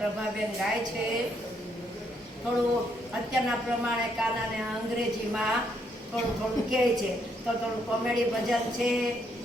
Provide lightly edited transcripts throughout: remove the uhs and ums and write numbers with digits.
પ્રભાબેન ગાય છે. થોડું અત્યારના પ્રમાણે કાનાને અંગ્રેજીમાં થોડું કહે છે, તો થોડું કોમેડી ભજન છે.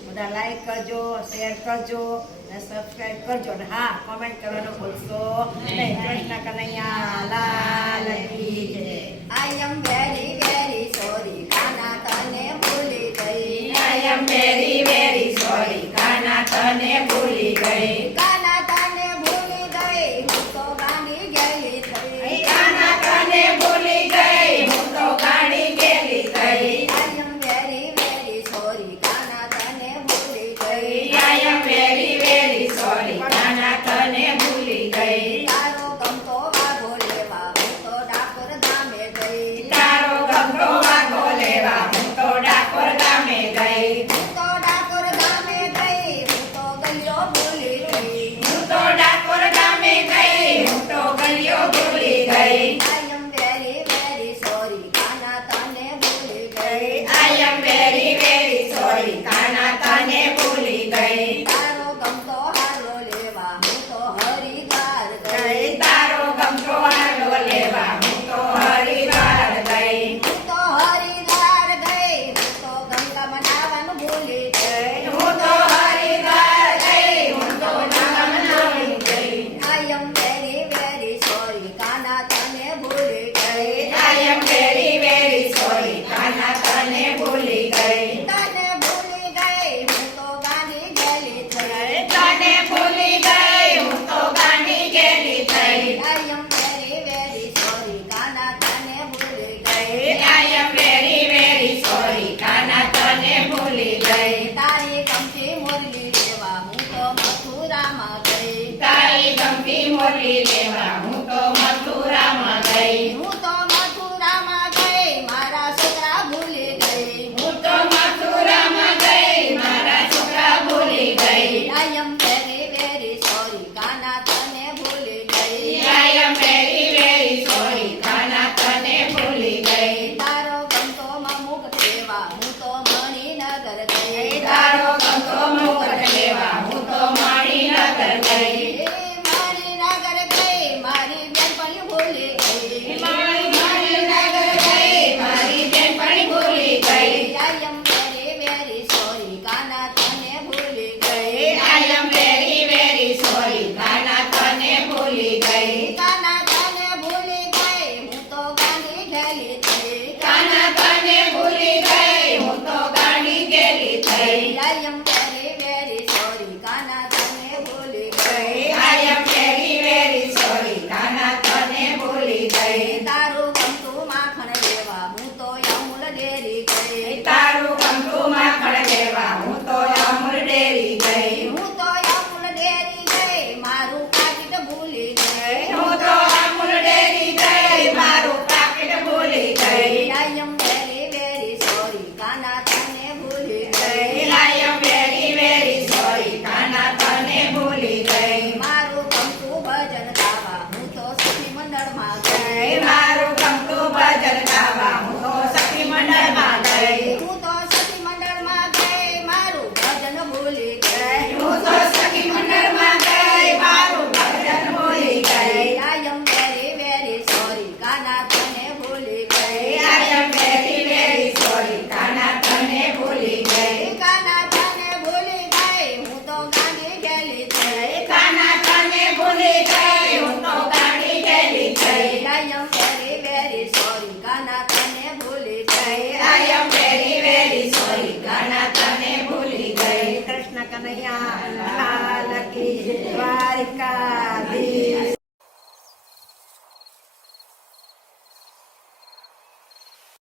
બધા લાઈક કરજો, શેર કરજો અને સબસ્ક્રાઈબ કરજો. અને હા, કોમેન્ટ કરવાનું ભૂલશો નહીં. કૃષ્ણ કનૈયા લાલ કી જય. I am very very sorry કાના તને ભૂલી ગઈ. I am very very sorry કાના તને ભૂલી ગઈ. કાના તને ભૂલી ગઈ હું તો ગાંડી ગયેલી થઈ. કાના તને ભૂલી ગઈ હું તો ગાડી ગેલી થઈ. I am very very sorry કાના તને ભૂલી ગઈ. I am very very sorry કાના તને ભૂલી ગઈ. તારો ગમતો વાઘો લેવા હું તો ડાકોર ધામે ગઈ. તારો ગમતો વાઘો લેવા હું તો ડાકોર ગામે ગઈ. હું તો ડાકોર ગામે ગઈ હું તો ગયો ભૂલી ગઈ. હું તો ડાકોર ગામે ગઈ હું તો ગલીઓ ભૂલી ગઈ. I am very very sorry કાના તને ભૂલી ગઈ. I am very very sorry કાના તને ભૂલી ગઈ. તારો ગમતો હારો લેવા હું તો હરિદ્વાર ગઈ. તારો ગમતો હાલો લેવા હું તો હરિદ્વાર ગઈ. હું તો હરિદ્વાર ગઈ હું તો ગંગા બનાવવાનું ભૂલી ગઈ. હું તો હરિદ્વાર ગઈ હું તો ગંગા બનાવી ગઈ. I am very very sorry કાના તને ભૂલી ગઈ. I am very very sorry કાના તને ભૂલી ગઈ. તને ભૂલી ગઈ હું તો ગાંડી ગયેલી થઈ. તને ભૂલી ગઈ હું તો ગાંડી ગેલી થઈ. I am very very sorry કાના તને ભૂલી ગઈ. I am very very sorry કાના તને ભૂલી ગઈ. તારી ગમતી મુરલી લેવા હું તો મથુરામાં ગઈ. તારી ગમતી મોરલી લેવા હું તો મથુરામાં ગઈ. હું તો મથુરામાં ગઈ મારા છોકરા ભૂલી ગઈ. હું તો મથુરામાં ગઈ મારા છોકરા ભૂલી ગઈ. I am very very sorry કાના તને ભૂલી ગઈ. I am very very sorry કાના તને ભૂલી ગઈ. તારો ગમતો મુકટ લેવા હું તો મણિનગર ગઈ. તારો ગમતો મુકટ લેવા હું તો મણિનગર ગઈ. એ મણિનગર ગઈ મારી બેનપણી ભૂલી ગઈ. મણિનગર ગઈ મારી બેનપણી ભૂલી ગઈ. I am very very sorry કાના તને ભૂલી ગઈ. I am very very sorry કાના તને ભૂલી ગઈ. કાના તને ભૂલી ગઈ હું તો ગાંડી ગયેલી થઈ. કાના તને ભૂલી ગઈ હું તો ગાડી ગેલી થઈ. I am very very sorry કાના તને ભૂલી ગઈ. I am very very sorry કાના તને ભૂલી ગઈ. તારું ગમતું માખણ લેવા હું તો અમૂલ ડેરી ગઈ. તારું ગમતું માખણ લેવા હું તો અમૂલ ડેરી ગઈ. હું તો અમૂલ ડેરી ગઈ મારું પાકીટ ભૂલી ગઈ. હું તો અમૂલ ડેરી ગઈ મારું પાકીટ ભૂલી ગઈ. I am very very sorry કાના તને ભૂલી ગઈ. I am very very sorry કાના તને ભૂલી ગઈ. મારું ગમતું ભજન ગાવા હું તો સખી મંડળમાં ગઈ. મારું ગમતું ભજન ગાવા હું તો સખી મંડળમાં ગઈ. હું તો સખી મંડળમાં ગઈ મારું ભજન ભૂલી ગઈ. હું તો સખી મંડળમાં ગઈ મારું ભજન ભૂલી ગઈ. I am very very sorry કાના તને ભૂલી ગઈ. I am very very sorry કાના તને ભૂલી ગઈ. કાના તને ભૂલી ગઈ હું તો ગાંડી ગયેલી થઈ. કાના તને ભૂલી ગઈ હું તો ગાડી ગેલી થઈ. I am very very sorry કાના તને ભૂલી ગઈ. I am very very sorry કાના તને ભૂલી ગઈ. કૃષ્ણ કનૈયા લાલ કી જય. દ્વારિકા